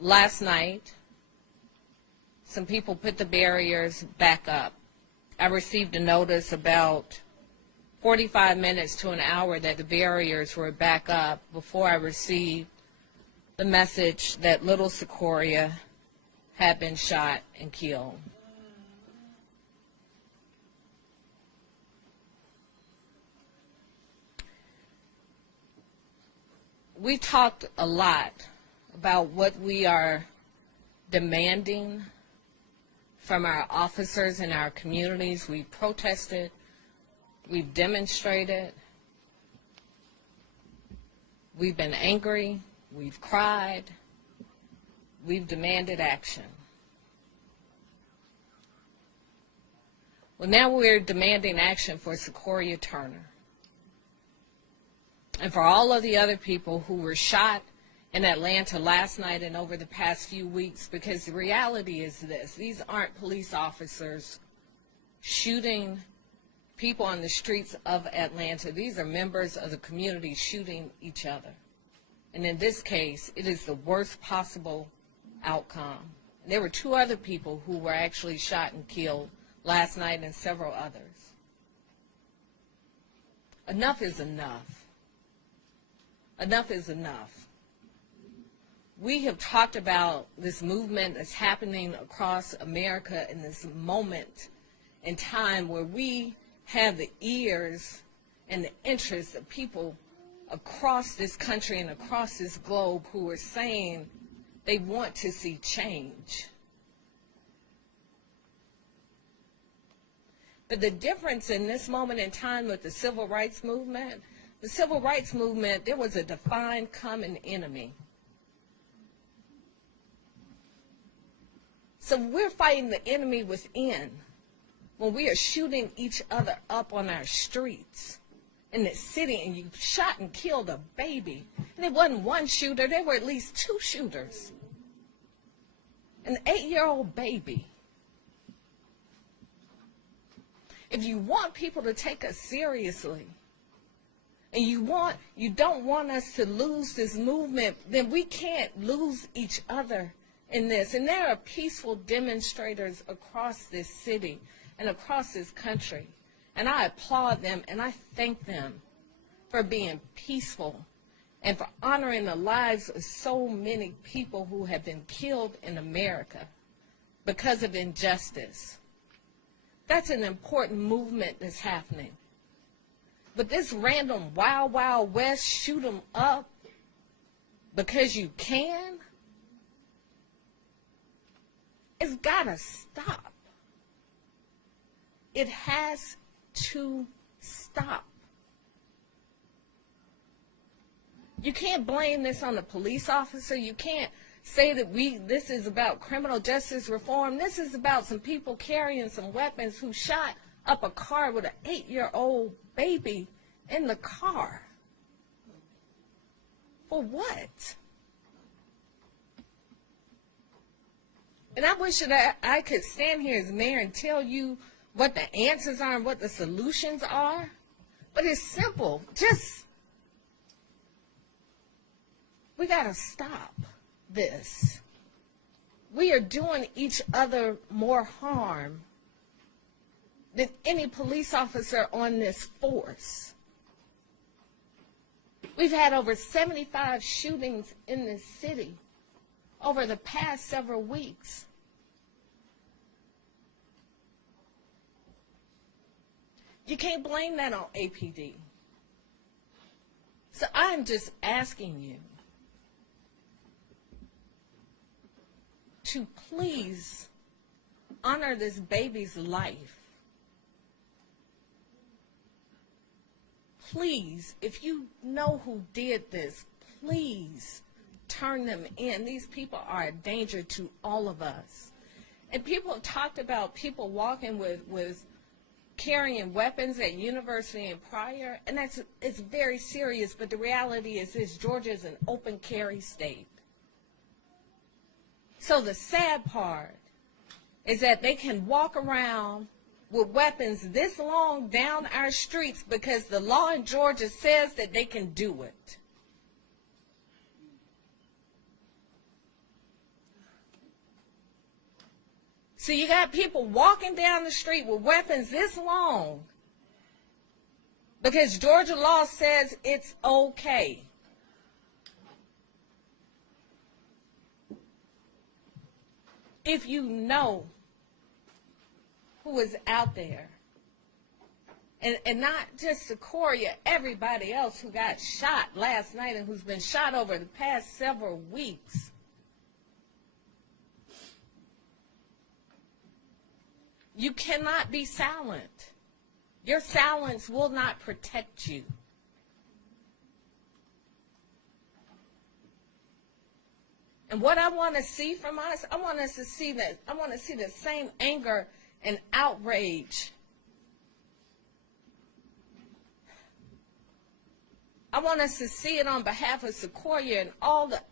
Last night, some people put the barriers back up. I received a notice about 45 minutes to an hour that the barriers were back up before I received the message that little Sequoia had been shot and killed. We talked a lot about what we are demanding from our officers in our communities. We protested, we've demonstrated, we've been angry, we've cried, we've demanded action. Well, now we're demanding action for Sequoia Turner and for all of the other people who were shot in Atlanta last night and over the past few weeks, because the reality is this: these aren't police officers shooting people on the streets of Atlanta. These are members of the community shooting each other. And in this case, it is the worst possible outcome. There were 2 other people who were actually shot and killed last night and several others. Enough is enough. Enough is enough. We have talked about this movement that's happening across America in this moment in time where we have the ears and the interests of people across this country and across this globe who are saying they want to see change. But the difference in this moment in time with the civil rights movement, there was a defined common enemy. So we're fighting the enemy within when we are shooting each other up on our streets in the city, and you shot and killed a baby. And it wasn't one shooter, there were at least 2 shooters. An 8-year-old baby. If you want people to take us seriously, and you don't want us to lose this movement, then we can't lose each other in this. And there are peaceful demonstrators across this city and across this country. And I applaud them and I thank them for being peaceful and for honoring the lives of so many people who have been killed in America because of injustice. That's an important movement that's happening. But this random wild, wild west, shoot 'em up because you can, it's gotta stop. It has to stop. You can't blame this on a police officer. You can't say that this is about criminal justice reform. This is about some people carrying some weapons who shot up a car with an 8-year-old baby in the car. For what? And I wish that I could stand here as mayor and tell you what the answers are and what the solutions are. But it's simple. We got to stop this. We are doing each other more harm than any police officer on this force. We've had over 75 shootings in this city over the past several weeks. You can't blame that on APD. So I'm just asking you to please honor this baby's life. Please, if you know who did this, please turn them in. These people are a danger to all of us. And people have talked about people walking with carrying weapons at University and Pryor, and it's very serious, but the reality is this: Georgia is an open carry state. So the sad part is that they can walk around with weapons this long down our streets because the law in Georgia says that they can do it. So you got people walking down the street with weapons this long because Georgia law says it's okay. If you know who is out there, and not just Sequoia, everybody else who got shot last night and who's been shot over the past several weeks, you cannot be silent. Your silence will not protect you. And what I want to see from us, I want to see the same anger and outrage. I want us to see it on behalf of Sequoia and all the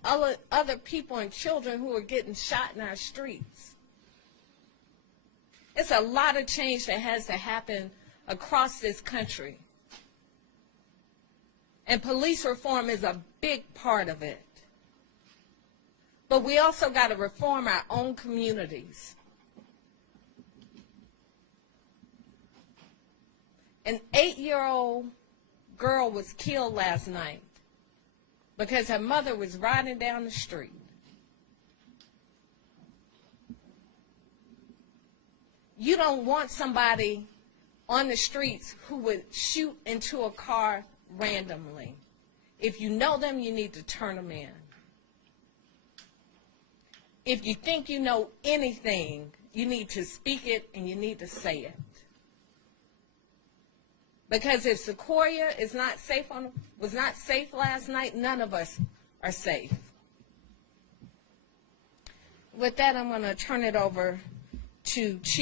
other people and children who are getting shot in our streets. It's a lot of change that has to happen across this country. And police reform is a big part of it. But we also got to reform our own communities. An 8-year-old girl was killed last night because her mother was riding down the street. You don't want somebody on the streets who would shoot into a car randomly. If you know them, you need to turn them in. If you think you know anything, you need to speak it and you need to say it. Because if Sequoia was not safe last night, none of us are safe. With that, I'm going to turn it over to Chief.